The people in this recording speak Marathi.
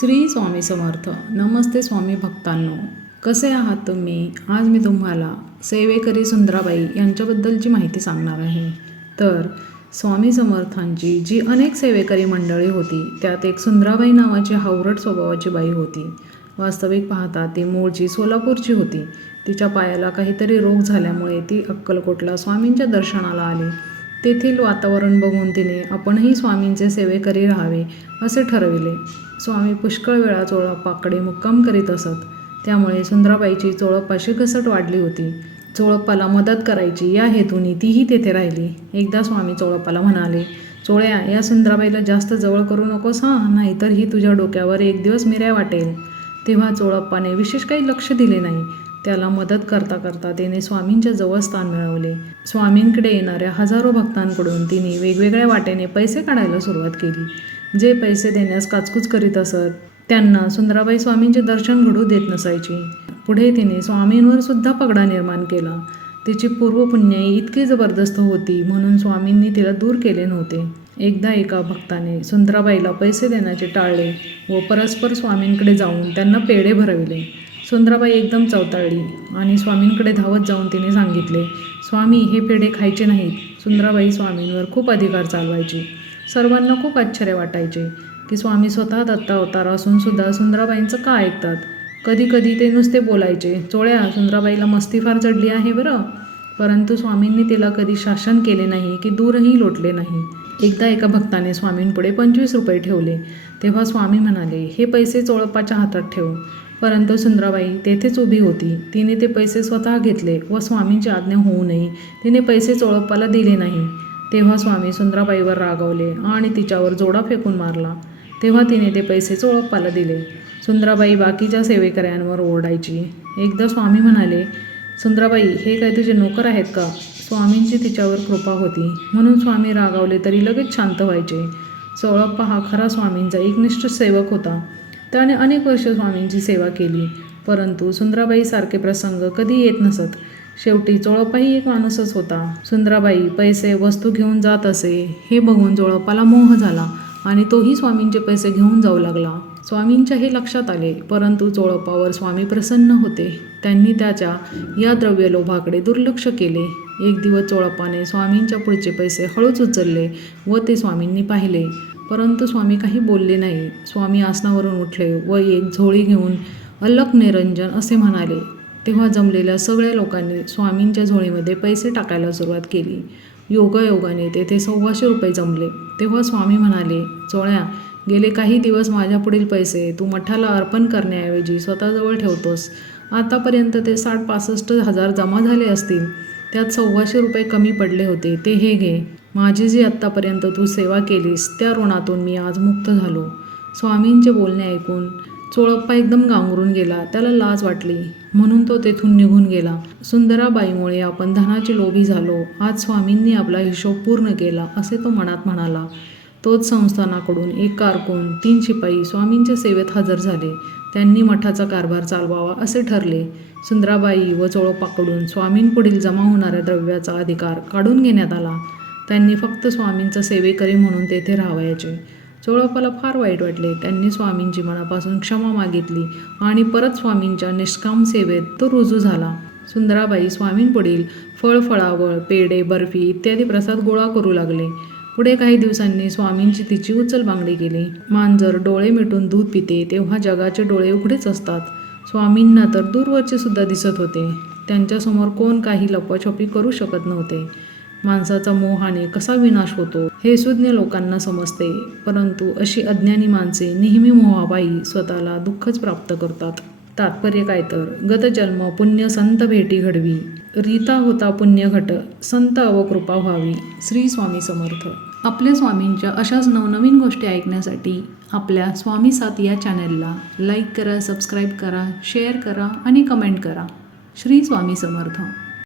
श्री स्वामी समर्थ. नमस्ते स्वामी भक्तांनो, कसे आहात तुम्ही? आज मी तुम्हाला सेवेकरी सुंदराबाई यांच्याबद्दलची माहिती सांगणार आहे. तर स्वामी समर्थांची जी अनेक सेवेकरी मंडळी होती त्यात एक सुंदराबाई नावाची हावरट स्वभावाची बाई होती. वास्तविक पाहता ती मूळची सोलापूरची होती. तिच्या पायाला काहीतरी रोग झाल्यामुळे ती अक्कलकोटला स्वामींच्या दर्शनाला आली. तेथील वातावरण बघून तिने आपणही स्वामींचे सेवेकरी राहावे असे ठरविले. स्वामी पुष्कळ वेळा चोळप्पाकडे मुक्काम करीत असत. त्यामुळे सुंदराबाईची चोळप्पाशी घसट वाढली होती. चोळप्पाला मदत करायची या हेतूने तीही तेथे राहिली. एकदा स्वामी चोळप्पाला म्हणाले, चोळ्या, या सुंदराबाईला जास्त जवळ करू नकोस हां, नाहीतर ही तुझ्या डोक्यावर एक दिवस मिऱ्या वाटेल. तेव्हा चोळप्पाने विशेष काही लक्ष दिले नाही. त्याला मदत करता करता तिने स्वामींच्या जवळ स्थान मिळवले. स्वामींकडे येणाऱ्या हजारो भक्तांकडून तिने वेगवेगळ्या वाटेने पैसे काढायला सुरुवात केली. जे पैसे देण्यास काचकूच करीत असत त्यांना सुंदराबाई स्वामींचे दर्शन घडू देत नसायची. पुढे तिने स्वामींवर सुद्धा पगडा निर्माण केला. तिची पूर्वपुण्याई इतकी जबरदस्त होती म्हणून स्वामींनी तिला दूर केले नव्हते. एकदा एका भक्ताने सुंदराबाईला पैसे देण्याचे टाळले व परस्पर स्वामींकडे जाऊन त्यांना पेढे भरविले. सुंदराबाई एकदम चवताळली आणि स्वामींकडे धावत जाऊन तिने सांगितले, स्वामी, हे पेढे खायचे नाहीत. सुंदराबाई स्वामींवर खूप अधिकार चालवायची. सर्वांना खूप आश्चर्य वाटायचे की स्वामी स्वतः दत्ता अवतार असून सुद्धा सुंदराबाईंचं का ऐकतात. कधी कधी ते नुसते बोलायचे, चोळ्या, सुंदराबाईला मस्ती फार चढली आहे बरं. परंतु स्वामींनी तिला कधी शासन केले नाही की दूरही लोटले नाही. एकदा एका भक्ताने स्वामींपुढे 25 रुपये ठेवले. तेव्हा स्वामी म्हणाले, हे पैसे चोळप्पाच्या हातात ठेव. परंतु सुंदराबाई तेथेच उभी होती. तिने ते पैसे स्वतः घेतले व स्वामींची आज्ञा होऊ नये तिने पैसे चोळप्पाला दिले नाही. तेव्हा स्वामी सुंदराबाईवर रागावले आणि तिच्यावर जोडा फेकून मारला. तेव्हा तिने ते पैसे चोळप्पाला दिले. सुंदराबाई बाकीच्या सेवेकऱ्यांवर ओरडायची. एकदा स्वामी म्हणाले, सुंदराबाई, हे काय तुझे नोकर आहेत का? स्वामींची तिच्यावर कृपा होती म्हणून स्वामी रागावले तरी लगेच शांत व्हायचे. चोळप्पा हा खरा स्वामींचा एकनिष्ठ सेवक होता. त्याने अनेक वर्ष स्वामींची सेवा केली. परंतु सुंदराबाईसारखे प्रसंग कधी येत नसत. शेवटी चोळप्पाही एक माणूसच होता. सुंदराबाई पैसे वस्तू घेऊन जात असे हे बघून चोळप्पाला मोह झाला आणि तोही स्वामींचे पैसे घेऊन जाऊ लागला. स्वामींच्या हे लक्षात आले, परंतु चोळप्पावर स्वामी प्रसन्न होते. त्यांनी त्याच्या या द्रव्यलोभाकडे दुर्लक्ष केले. एक दिवस चोळप्पाने स्वामींच्या पुढचे पैसे हळूच उचलले व ते स्वामींनी पाहिले. परंतु स्वामी काही बोलले नाही. स्वामी आसनावरून उठले व एक झोळी घेऊन अलक निरंजन असे म्हणाले. तेव्हा जमलेल्या सगळ्या लोकांनी स्वामींच्या झोळीमध्ये पैसे टाकायला सुरुवात केली. योगायोगाने तेथे 125 रुपये जमले. तेव्हा स्वामी म्हणाले, चोळ्या, गेले काही दिवस माझ्यापुढील पैसे तू मठाला अर्पण करण्याऐवजी स्वतःजवळ ठेवतोस. आतापर्यंत ते 60-65 हजार जमा झाले असतील. त्यात 125 रुपये कमी पडले होते, ते हे घे. माझी जी आत्तापर्यंत तू सेवा केलीस त्या ऋणातून मी आज मुक्त झालो. स्वामींचे बोलणे ऐकून चोळप्पा एकदम गांगरून गेला. त्याला लाज वाटली म्हणून तो तेथून निघून गेला. सुंदराबाईमुळे आपण धनाचे लोभी झालो. आज स्वामींनी आपला हिशोब पूर्ण केला असे तो मनात म्हणाला. तोच संस्थानाकडून एक कारकून, 3 शिपाई स्वामींच्या सेवेत हजर झाले. त्यांनी मठाचा कारभार चालवावा असे ठरले. सुंदराबाई व चोळप्पाकडून स्वामींपुढील जमा होणाऱ्या द्रव्याचा अधिकार काढून घेण्यात आला. त्यांनी फक्त स्वामींचा सेवेकरी म्हणून तेथे राहावयाचे. चोळप्पाला फार वाईट वाटले. त्यांनी स्वामींची मनापासून क्षमा मागितली आणि परत स्वामींच्या निष्काम सेवेत तो रुजू झाला. सुंदराबाई स्वामींपुढील फळावळ, पेढे, बर्फी इत्यादी प्रसाद गोळा करू लागले. पुढे काही दिवसांनी स्वामींची तिची उचलबांगडी केली. मांजर डोळे मिटून दूध पिते तेव्हा जगाचे डोळे उघडेच असतात. स्वामींना तर दूरवरचे सुद्धा दिसत होते. त्यांच्यासमोर कोण काही लपवाछपी करू शकत नव्हते. माणसाचा मोहाने कसा विनाश होतो हे सुज्ञ लोकांना समजते, परंतु अशी अज्ञानी माणसे नेहमी मोहापायी स्वतःला दुःखच प्राप्त करतात. तात्पर्य काय तर, गतजन्म पुण्य संत भेटी घडवी, रीता होता पुण्य घट, संत अवकृपा व्हावी. श्री स्वामी समर्थ. आपल्या स्वामींच्या अशाच नवनवीन गोष्टी ऐकण्यासाठी आपल्या स्वामी साथ या चॅनलला लाईक करा, सबस्क्राईब करा, शेअर करा आणि कमेंट करा. श्री स्वामी समर्थ.